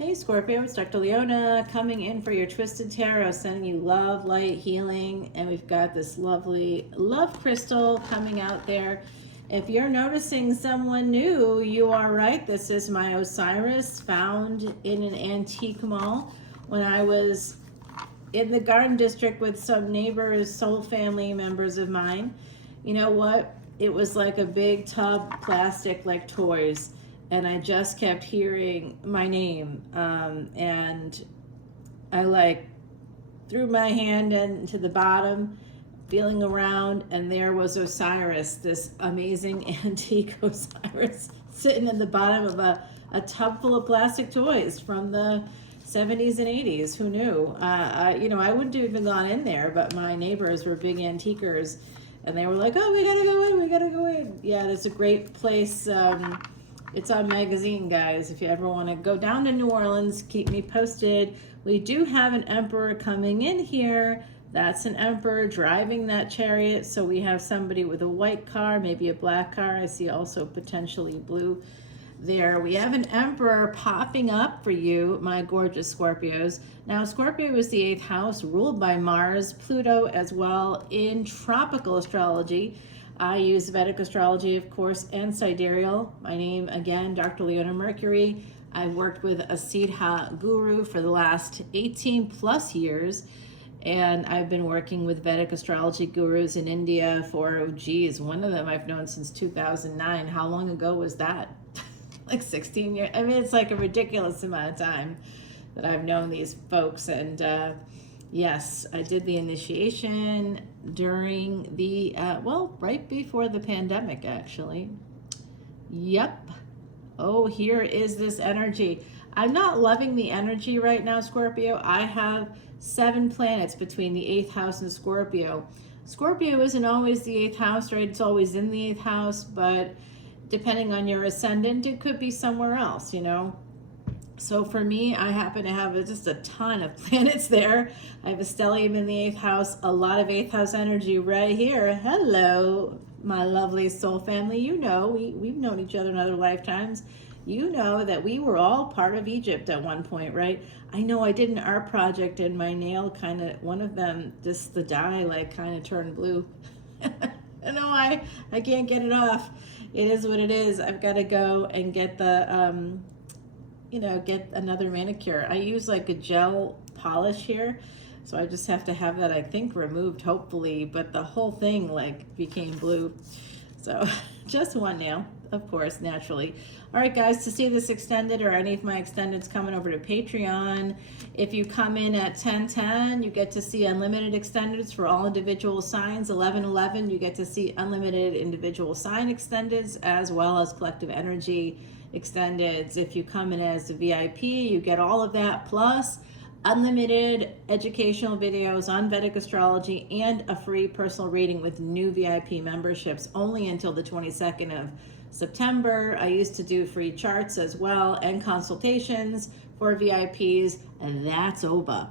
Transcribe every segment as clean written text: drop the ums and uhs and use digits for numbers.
Hey Scorpio, it's Dr. Leona coming in for your Twisted Tarot, sending you love, light, healing, and we've got this lovely love crystal coming out there. If you're noticing someone new, you are right. This is my Osiris, found in an antique mall when I was in the Garden District with some neighbors, soul family members of mine. You know what? It was like a big tub, plastic, like toys. And I just kept hearing my name, and I like threw my hand into the bottom, feeling around, and there was Osiris, this amazing antique Osiris, sitting at the bottom of a tub full of plastic toys from the 70s and 80s. Who knew? I wouldn't have even gone in there, but my neighbors were big antiquers, and they were like, "Oh, we gotta go in, we gotta go in." Yeah, it's a great place. It's on Magazine, guys. If you ever want to go down to New Orleans, keep me posted. We do have an emperor coming in here. That's an emperor driving that chariot. So we have somebody with a white car, maybe a black car. I see also potentially blue there. We have an emperor popping up for you, my gorgeous Scorpios. Now, Scorpio is the 8th house, ruled by Mars, Pluto as well in tropical astrology. I use Vedic Astrology, of course, and sidereal. My name, again, Dr. Leona Mercury. I've worked with a Siddha guru for the last 18 plus years, and I've been working with Vedic Astrology gurus in India for, one of them I've known since 2009. How long ago was that? Like 16 years? I mean, it's like a ridiculous amount of time that I've known these folks, and yes, I did the initiation during the, right before the pandemic, actually. Yep. Oh, here is this energy. I'm not loving the energy right now, Scorpio. I have 7 planets between the 8th house and Scorpio. Scorpio isn't always the 8th house, right? It's always in the 8th house, but depending on your ascendant, it could be somewhere else, you know? So for me, I happen to have just a ton of planets there. I have a stellium in the 8th house, a lot of 8th house energy right here. Hello, my lovely soul family. You know, we've known each other in other lifetimes. You know that we were all part of Egypt at one point, right? I know I did an art project and my nail kind of, one of them, just the dye like kind of turned blue. I know I can't get it off. It is what it is. I've got to go and get the, get another manicure. I use like a gel polish here, so I just have to have that, I think, removed, hopefully, but the whole thing like became blue. So just one nail, of course, naturally. All right, guys, to see this extended or any of my extendeds, coming over to Patreon. If you come in at 10:10, you get to see unlimited extendeds for all individual signs. 11:11, you get to see unlimited individual sign extendeds as well as collective energy extendeds. If you come in as a VIP, you get all of that plus unlimited educational videos on Vedic astrology and a free personal reading with new VIP memberships only until the 22nd of September. I used to do free charts as well and consultations for VIPs, and that's over.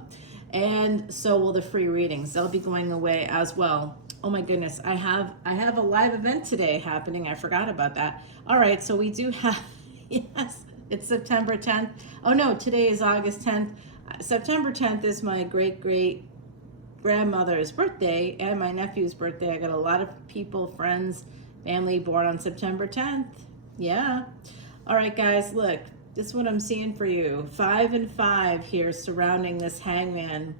And so will the free readings. They'll be going away as well. Oh my goodness, I have a live event today happening. I forgot about that. All right, so we do have, yes, it's September 10th. Oh no, today is August 10th. September 10th is my great grandmother's birthday and my nephew's birthday. I got a lot of people, friends, family born on September 10th. Yeah. All right, guys, look, this is what I'm seeing for you. 5 and 5 here surrounding this hangman.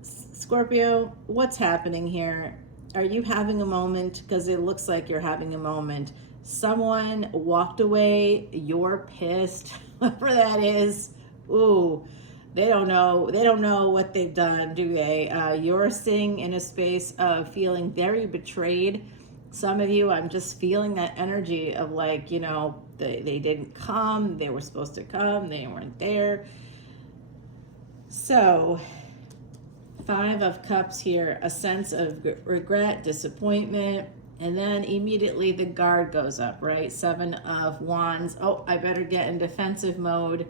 Scorpio, what's happening here? Are you having a moment? Because it looks like you're having a moment. Someone walked away. You're pissed. Whatever that is. Ooh, they don't know what they've done, do they? You're sitting in a space of feeling very betrayed. Some of you, I'm just feeling that energy of like, they didn't come, they were supposed to come, they weren't there. So 5 of Cups here, a sense of regret, disappointment, and then immediately the guard goes up, right? 7 of Wands. Oh, I better get in defensive mode.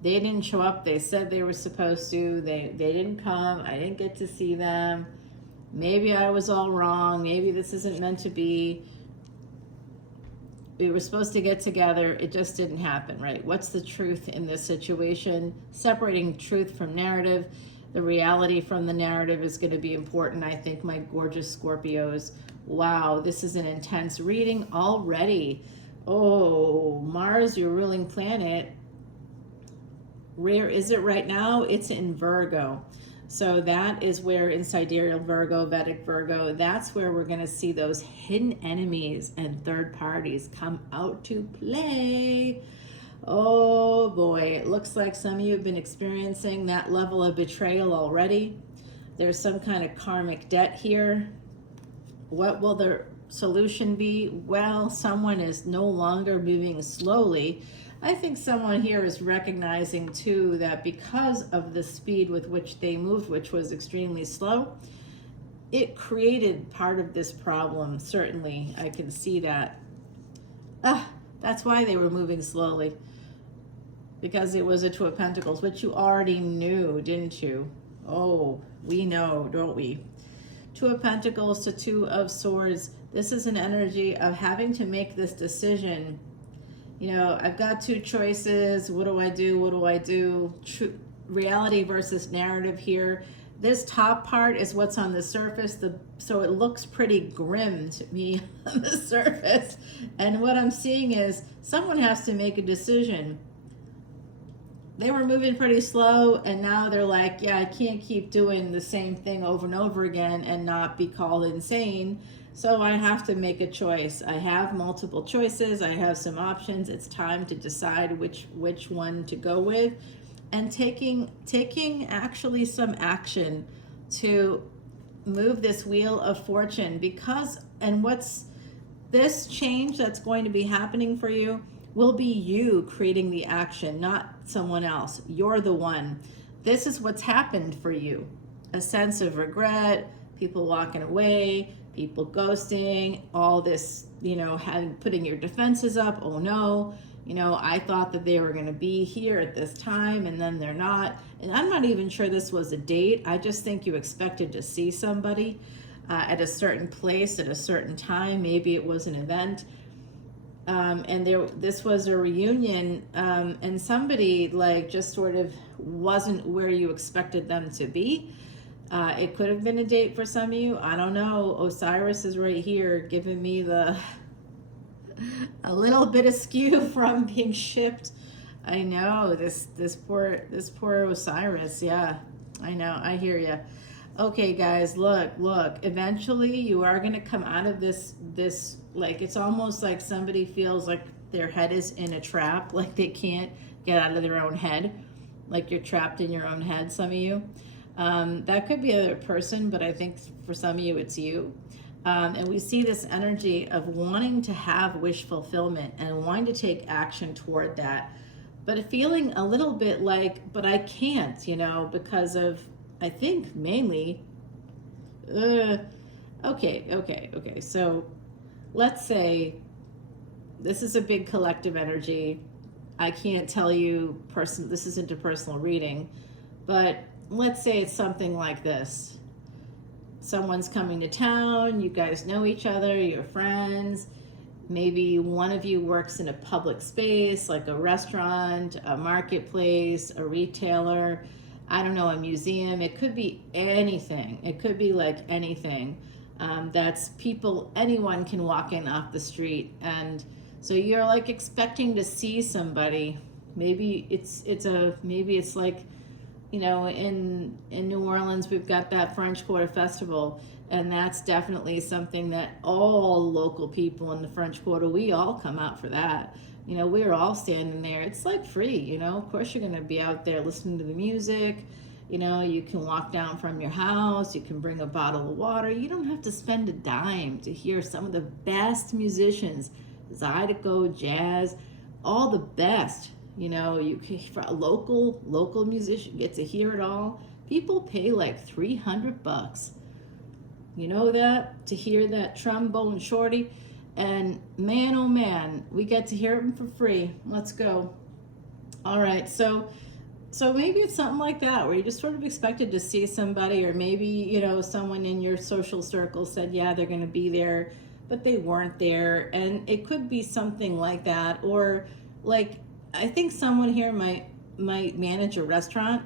They didn't show up. They said they were supposed to. They didn't come. I didn't get to see them. Maybe I was all wrong. Maybe this isn't meant to be. We were supposed to get together. It just didn't happen, right? What's the truth in this situation? Separating truth from narrative. The reality from the narrative is going to be important, I think, my gorgeous Scorpios. Wow, this is an intense reading already. Oh, Mars, your ruling planet. Where is it right now? It's in Virgo. So that is where in sidereal Virgo, Vedic Virgo, that's where we're going to see those hidden enemies and third parties come out to play. Oh boy, it looks like some of you have been experiencing that level of betrayal already. There's some kind of karmic debt here. What will the solution be? Well, someone is no longer moving slowly. I think someone here is recognizing too that because of the speed with which they moved, which was extremely slow, it created part of this problem. Certainly, I can see that. That's why they were moving slowly. Because it was a Two of Pentacles, which you already knew, didn't you? Oh, we know, don't we? Two of Pentacles to Two of Swords. This is an energy of having to make this decision. You know, I've got two choices. What do I do? What do I do? Reality versus narrative here. This top part is what's on the surface. So it looks pretty grim to me on the surface. And what I'm seeing is someone has to make a decision. They were moving pretty slow, and now they're like, yeah, I can't keep doing the same thing over and over again and not be called insane. So I have to make a choice. I have multiple choices. I have some options. It's time to decide which one to go with, and taking actually some action to move this wheel of fortune. Because, and what's this change that's going to be happening for you will be you creating the action, not someone else. You're the one. This is what's happened for you. A sense of regret, people walking away, people ghosting, all this, you know, putting your defenses up. Oh no, you know, I thought that they were going to be here at this time and then they're not. And I'm not even sure this was a date. I just think you expected to see somebody at a certain place at a certain time. Maybe it was an event. And this was a reunion, and somebody like just sort of wasn't where you expected them to be. It could have been a date for some of you. I don't know. Osiris is right here giving me a little bit of skew from being shipped. I know this poor Osiris. Yeah, I know. I hear you. Okay, guys, look. Eventually, you are going to come out of this. Like, it's almost like somebody feels like their head is in a trap, like they can't get out of their own head, like you're trapped in your own head, some of you. That could be another person, but I think for some of you, it's you. And we see this energy of wanting to have wish fulfillment and wanting to take action toward that, but feeling a little bit like, but I can't, you know, because of, I think mainly, okay. So let's say this is a big collective energy. I can't tell you this isn't a personal reading, but let's say it's something like this. Someone's coming to town, you guys know each other, you're friends. Maybe one of you works in a public space, like a restaurant, a marketplace, a retailer, I don't know, a museum. It could be anything. It could be like anything. That's people, anyone can walk in off the street. And so you're like expecting to see somebody. Maybe it's like, you know, in New Orleans, we've got that French Quarter Festival, and that's definitely something that all local people in the French Quarter, we all come out for that. You know, we're all standing there. It's like free, you know. Of course, you're going to be out there listening to the music. You know, you can walk down from your house. You can bring a bottle of water. You don't have to spend a dime to hear some of the best musicians, Zydeco, jazz, all the best. You know, you can, for a local musician, get to hear it all. People pay like $300. You know that, to hear that trombone shorty. And man, oh man, we get to hear them for free. Let's go. All right, so maybe it's something like that, where you just sort of expected to see somebody, or maybe, you know, someone in your social circle said, yeah, they're going to be there. but they weren't there. And it could be something like that. Or like, I think someone here might manage a restaurant.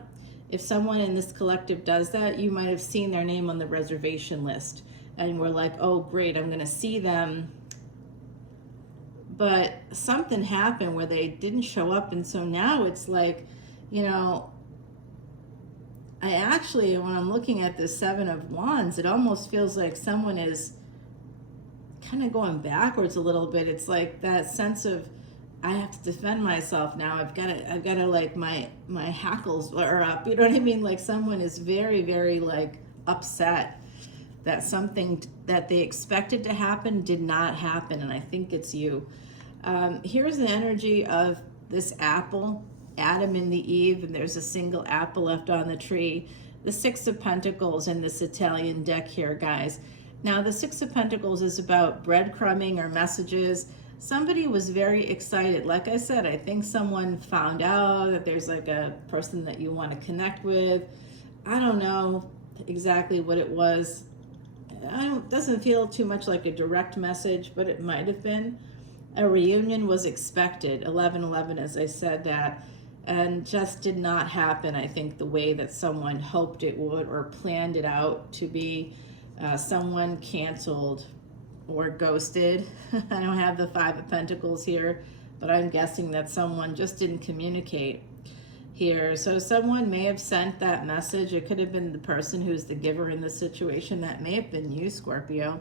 If someone in this collective does that, you might have seen their name on the reservation list. And we're like, oh, great, I'm going to see them. But something happened where they didn't show up. And so now it's like, you know, I actually, when I'm looking at the Seven of Wands, it almost feels like someone is kind of going backwards a little bit. It's like that sense of, I have to defend myself now. I've got to like my hackles are up. You know what I mean? Like someone is very, very like upset that something that they expected to happen did not happen. And I think it's you. Here's an energy of this apple, Adam and the Eve, and there's a single apple left on the tree. The Six of Pentacles in this Italian deck here, guys. Now, the Six of Pentacles is about breadcrumbing or messages. Somebody was very excited. Like I said, I think someone found out that there's like a person that you want to connect with. I don't know exactly what it was. It doesn't feel too much like a direct message, but it might have been. A reunion was expected, 11/11, as I said that, and just did not happen, I think, the way that someone hoped it would or planned it out to be. Someone canceled or ghosted. I don't have the Five of Pentacles here, but I'm guessing that someone just didn't communicate here. So someone may have sent that message. It could have been the person who's the giver in the situation. That may have been you, Scorpio.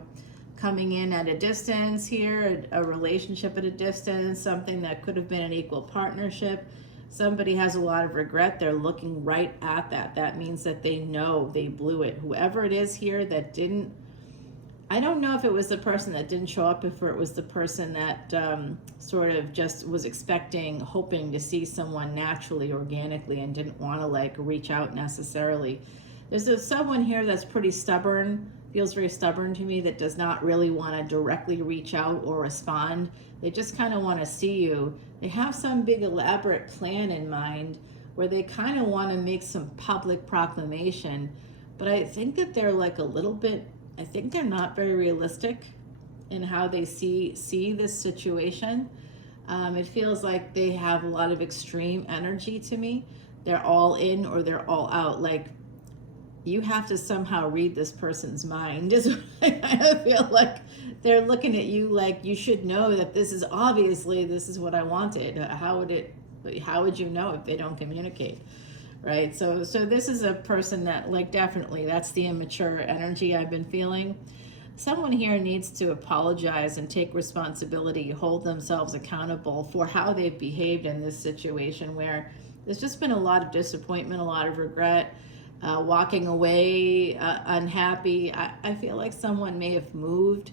Coming in at a distance here, a relationship at a distance, something that could have been an equal partnership. Somebody has a lot of regret. They're looking right at that. That means that they know they blew it. Whoever it is here that didn't, I don't know if it was the person that didn't show up, if it was the person that sort of just was expecting, hoping to see someone naturally, organically, and didn't want to like reach out necessarily. There's someone here that's pretty stubborn, feels very stubborn to me, that does not really want to directly reach out or respond. They just kind of want to see you. They have some big elaborate plan in mind where they kind of want to make some public proclamation, but I think that they're like a little bit, I think they're not very realistic in how they see this situation. It feels like they have a lot of extreme energy to me. They're all in or they're all out. Like, you have to somehow read this person's mind. Is what I kind of feel like they're looking at you like you should know that this is obviously, this is what I wanted. How would you know if they don't communicate? Right? So this is a person that, like, definitely that's the immature energy I've been feeling. Someone here needs to apologize and take responsibility, hold themselves accountable for how they've behaved in this situation where there's just been a lot of disappointment, a lot of regret. Walking away unhappy. I feel like someone may have moved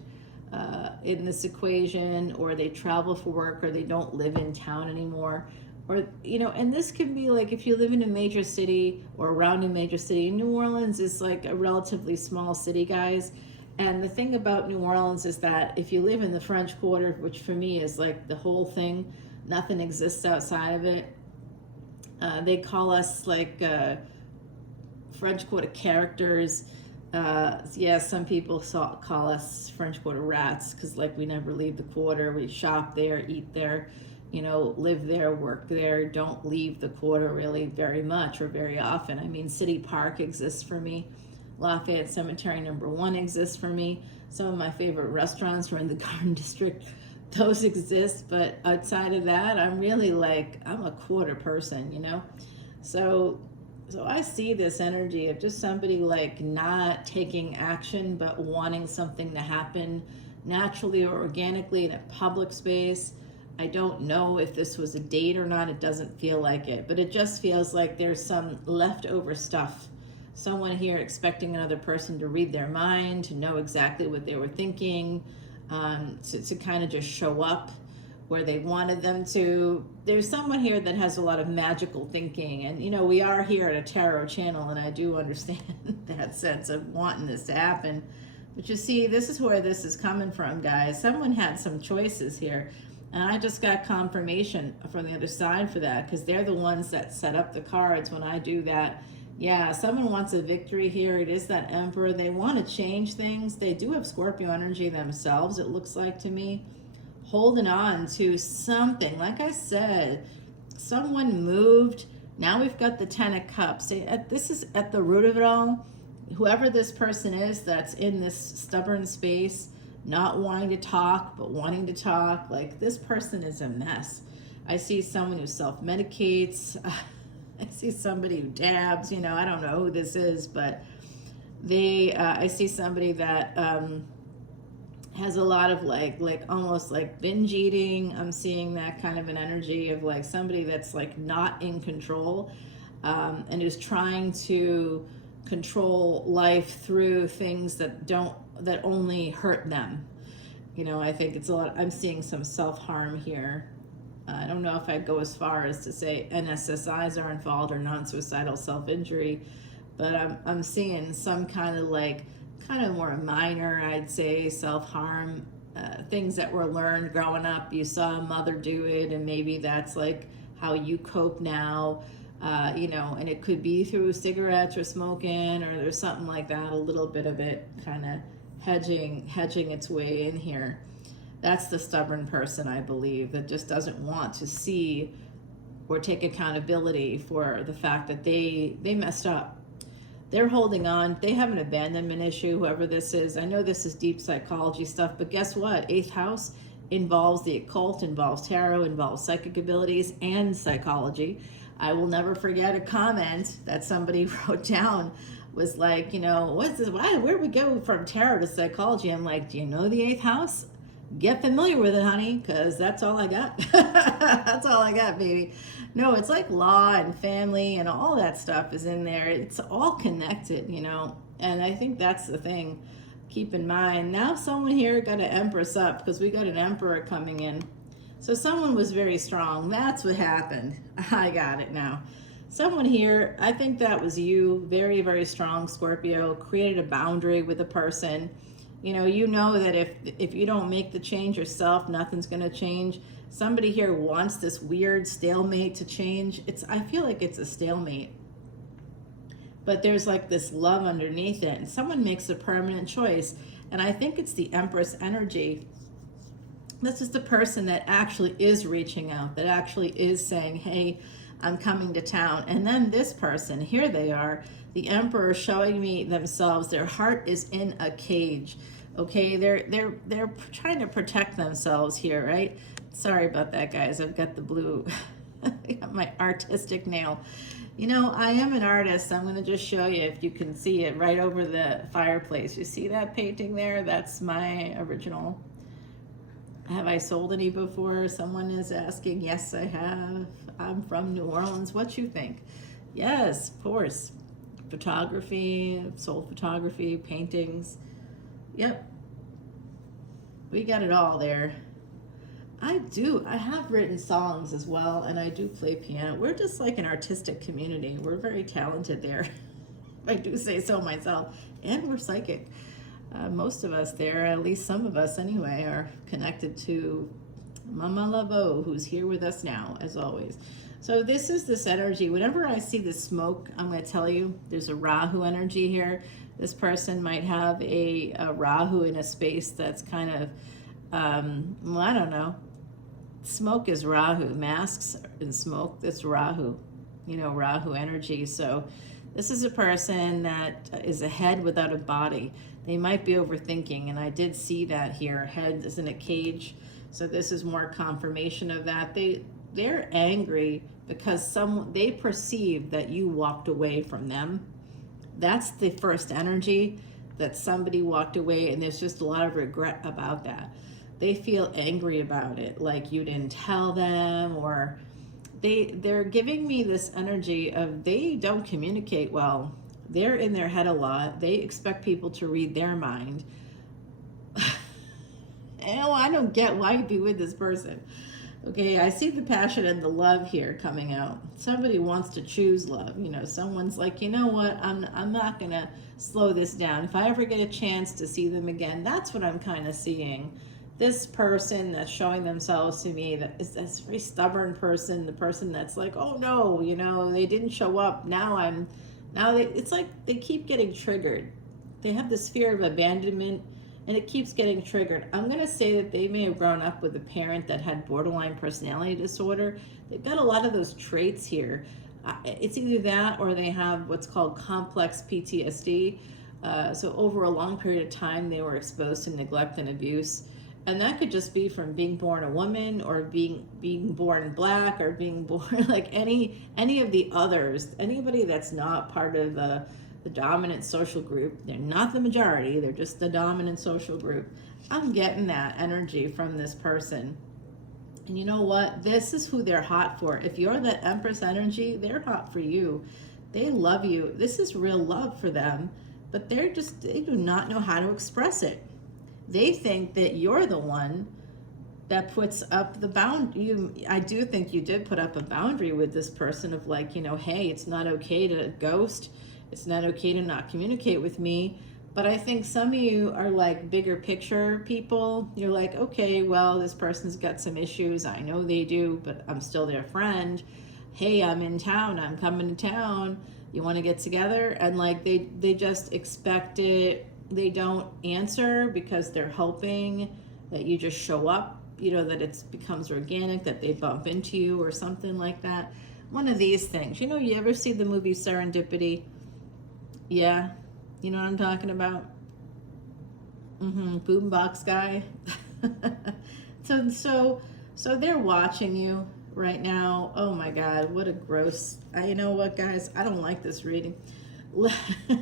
in this equation, or they travel for work, or they don't live in town anymore. Or, you know, and this can be like if you live in a major city or around a major city. New Orleans is like a relatively small city, guys. And the thing about New Orleans is that if you live in the French Quarter, which for me is like the whole thing, nothing exists outside of it. They call us like French Quarter characters. Yeah, some people call us French Quarter rats because like we never leave the quarter. We shop there, eat there, you know, live there, work there, don't leave the quarter really very much or very often. I mean, City Park exists for me. Lafayette Cemetery #1 exists for me. Some of my favorite restaurants are in the Garden District. Those exist, but outside of that, I'm really like, I'm a quarter person, you know? So I see this energy of just somebody like not taking action, but wanting something to happen naturally or organically in a public space. I don't know if this was a date or not. It doesn't feel like it, but it just feels like there's some leftover stuff. Someone here expecting another person to read their mind, to know exactly what they were thinking, to kind of just show up where they wanted them to. There's someone here that has a lot of magical thinking, and you know, we are here at a tarot channel, and I do understand that sense of wanting this to happen. But you see, this is where this is coming from, guys. Someone had some choices here, and I just got confirmation from the other side for that, because they're the ones that set up the cards when I do that Yeah, someone wants a victory here. It is that Emperor. They want to change things. They do have Scorpio energy themselves, it looks like to me. Holding on to something. Like I said, someone moved. Now we've got the Ten of Cups. This is at the root of it all. Whoever this person is that's in this stubborn space, not wanting to talk, but wanting to talk, like this person is a mess. I see someone who self-medicates. I see somebody who dabs, you know, I don't know who this is, but I see somebody that has a lot of like almost like binge eating. I'm seeing that kind of an energy of like somebody that's like not in control, and is trying to control life through things that only hurt them. You know, I think it's a lot. I'm seeing some self-harm here. I don't know if I'd go as far as to say NSSIs are involved or non-suicidal self-injury, but I'm seeing some kind of more minor, I'd say, self-harm, things that were learned growing up. You saw a mother do it, and maybe that's like how you cope now, you know, and it could be through cigarettes or smoking, or there's something like that, a little bit of it kind of hedging its way in here. That's the stubborn person, I believe, that just doesn't want to see or take accountability for the fact that they messed up. They're holding on. They have an abandonment issue, whoever this is. I know this is deep psychology stuff, but guess what? 8th house involves the occult, involves tarot, involves psychic abilities and psychology. I will never forget a comment that somebody wrote down, was like, you know, what's this? Where do we go from tarot to psychology? I'm like, do you know the 8th house? Get familiar with it, honey, because that's all I got. That's all I got, baby. No, it's like law and family and all that stuff is in there. It's all connected, you know, and I think that's the thing. Keep in mind, now someone here got an Empress up because we got an Emperor coming in. So someone was very strong. That's what happened. I got it now. Someone here, I think that was you, very, very strong Scorpio, created a boundary with a person. You know that if you don't make the change yourself, nothing's going to change. Somebody here wants this weird stalemate to change. I feel like it's a stalemate. But there's like this love underneath it. And someone makes a permanent choice. And I think it's the Empress energy. This is the person that actually is reaching out, that actually is saying, hey, I'm coming to town. And then this person, here they are, the Emperor showing me themselves. Their heart is in a cage. Okay, they're trying to protect themselves here, right? Sorry about that, guys. I've got the blue, I got my artistic nail. You know, I am an artist. I'm going to just show you if you can see it right over the fireplace. You see that painting there? That's my original. Have I sold any before? Someone is asking. Yes, I have. I'm from New Orleans. What you think? Yes, of course. Photography, sold photography, paintings. Yep. We got it all there. I have written songs as well, and I do play piano. We're just like an artistic community. We're very talented there, if I do say so myself. And we're psychic. Most of us there, at least some of us anyway, are connected to Mama Lavo, who's here with us now, as always. So this is this energy. Whenever I see the smoke, I'm going to tell you, there's a Rahu energy here. This person might have a Rahu in a space that's kind of, well, I don't know. Smoke is Rahu. Masks and smoke, that's Rahu. You know, Rahu energy. So this is a person that is a head without a body. They might be overthinking, and I did see that here. Head is in a cage. So this is more confirmation of that. They're angry because they perceive that you walked away from them. That's the first energy, that somebody walked away, and there's just a lot of regret about that. They feel angry about it, like you didn't tell them, or they're giving me this energy of they don't communicate well. They're in their head a lot. They expect people to read their mind. I don't get why you'd be with this person. Okay, I see the passion and the love here coming out. Somebody wants to choose love. You know, someone's like, you know what, I'm not going to slow this down. If I ever get a chance to see them again, that's what I'm kind of seeing. This person that's showing themselves to me, that is this very stubborn person, the person that's like, oh no, you know, they didn't show up. Now I'm Now, it's like they keep getting triggered. They have this fear of abandonment, and it keeps getting triggered. I'm going to say that they may have grown up with a parent that had borderline personality disorder. They've got a lot of those traits here. It's either that or they have what's called complex PTSD. So over a long period of time, they were exposed to neglect and abuse. And that could just be from being born a woman, or being born black, or being born like any of the others. Anybody that's not part of the dominant social group. They're not the majority, they're just the dominant social group. I'm getting that energy from this person. And you know what? This is who they're hot for. If you're the Empress energy, they're hot for you. They love you. This is real love for them, but they do not know how to express it. They think that you're the one that puts up the boundary. I do think you did put up a boundary with this person of like, hey, it's not okay to ghost. It's not okay to not communicate with me. But I think some of you are like bigger picture people. You're like, okay, well, this person's got some issues. I know they do, but I'm still their friend. Hey, I'm in town. I'm coming to town. You want to get together? And like they just expect it. They don't answer because they're hoping that you just show up, that it becomes organic, that they bump into you or something like that. One of these things. You ever see the movie Serendipity? Yeah, you know what I'm talking about? Boombox guy. So they're watching you right now. Oh my God, what a gross. You know what, guys? I don't like this reading.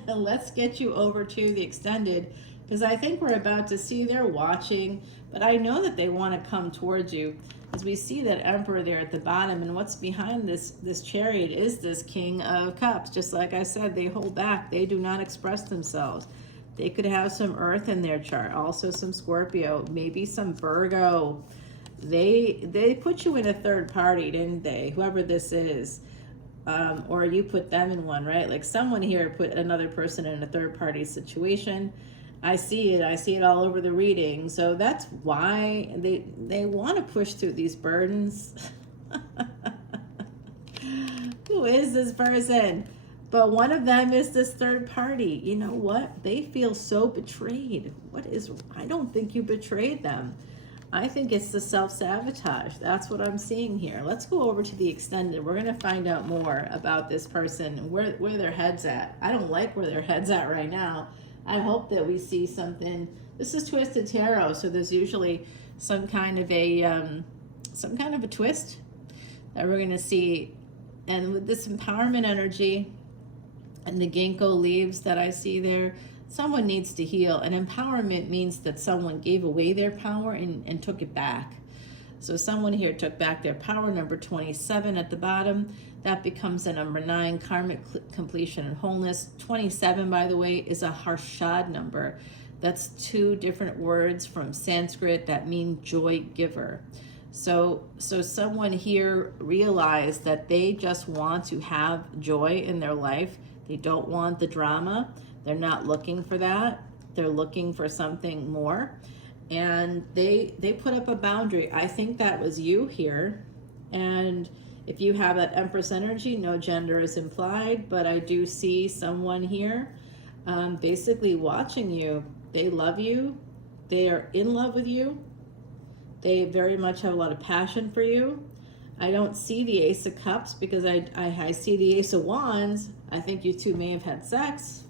Let's get you over to the extended, because I think we're about to see they're watching, but I know that they want to come towards you, as we see that Emperor there at the bottom, and what's behind this Chariot is this King of Cups. Just like I said, they hold back. They do not express themselves. They could have some Earth in their chart, also some Scorpio, maybe some Virgo. They put you in a third party, didn't they? Whoever this is. Or you put them in one, right? Like someone here put another person in a third party situation. I see it all over the reading. So that's why they want to push through these burdens. Who is this person? But one of them is this third party. You know what? They feel so betrayed. I don't think you betrayed them. I think it's the self-sabotage. That's what I'm seeing here. Let's go over to the extended. We're going to find out more about this person, where their head's at. I don't like where their head's at right now. I hope that we see something. This is Twisted Tarot, so there's usually some kind of a twist that we're going to see. And with this empowerment energy and the ginkgo leaves that I see there, someone needs to heal. And empowerment means that someone gave away their power and took it back. So someone here took back their power, number 27 at the bottom. That becomes a number 9, karmic completion and wholeness. 27, by the way, is a harshad number. That's 2 different words from Sanskrit that mean joy giver. So someone here realized that they just want to have joy in their life. They don't want the drama. They're not looking for that. They're looking for something more. And they put up a boundary. I think that was you here. And if you have that Empress energy, no gender is implied, but I do see someone here basically watching you. They love you. They are in love with you. They very much have a lot of passion for you. I don't see the Ace of Cups because I see the Ace of Wands. I think you two may have had sex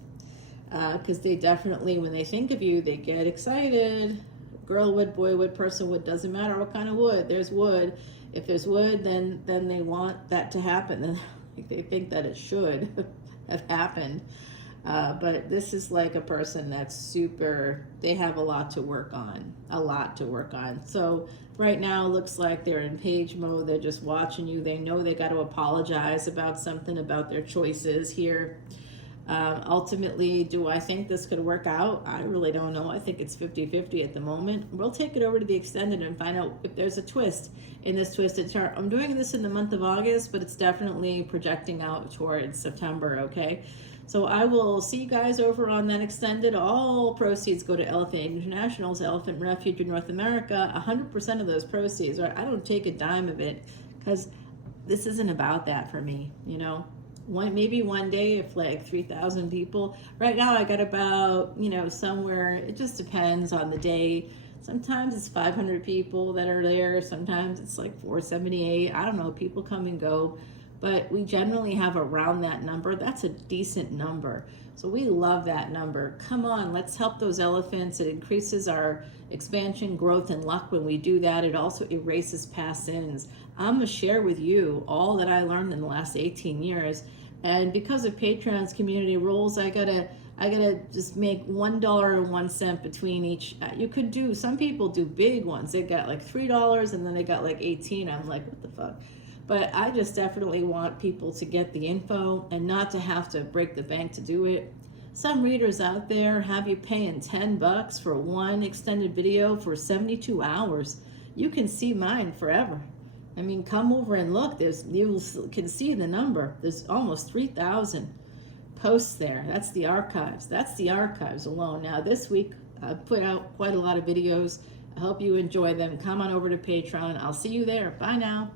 because they definitely, when they think of you, they get excited. Girl wood, boy wood, person wood, doesn't matter what kind of wood. There's wood. If there's wood, then they want that to happen. Then they think that it should have happened. But this is like a person that's super, they have a lot to work on, So right now it looks like they're in page mode. They're just watching you. They know they got to apologize about something, about their choices here. Ultimately, do I think this could work out? I really don't know. I think it's 50-50 at the moment. We'll take it over to the extended and find out if there's a twist in this twisted chart. I'm doing this in the month of August, but it's definitely projecting out towards September, okay? So I will see you guys over on that extended. All proceeds go to Elephant International's Elephant Refuge in North America. 100% of those proceeds, right? I don't take a dime of it because this isn't about that for me, you know? maybe one day if like 3,000 people. Right now I got about, somewhere, it just depends on the day. Sometimes it's 500 people that are there. Sometimes it's like 478. I don't know, people come and go. But we generally have around that number. That's a decent number. So we love that number. Come on, let's help those elephants. It increases our expansion, growth, and luck when we do that. It also erases past sins. I'm going to share with you all that I learned in the last 18 years. And because of Patreon's community rules, I gotta just make $1.01 between each. You could do, some people do big ones. They got like $3 and then they got like 18. I'm like, what the fuck? But I just definitely want people to get the info and not to have to break the bank to do it. Some readers out there have you paying $10 for one extended video for 72 hours. You can see mine forever. I mean, come over and look. You can see the number. There's almost 3,000 posts there. That's the archives. That's the archives alone. Now, this week, I put out quite a lot of videos. I hope you enjoy them. Come on over to Patreon. I'll see you there. Bye now.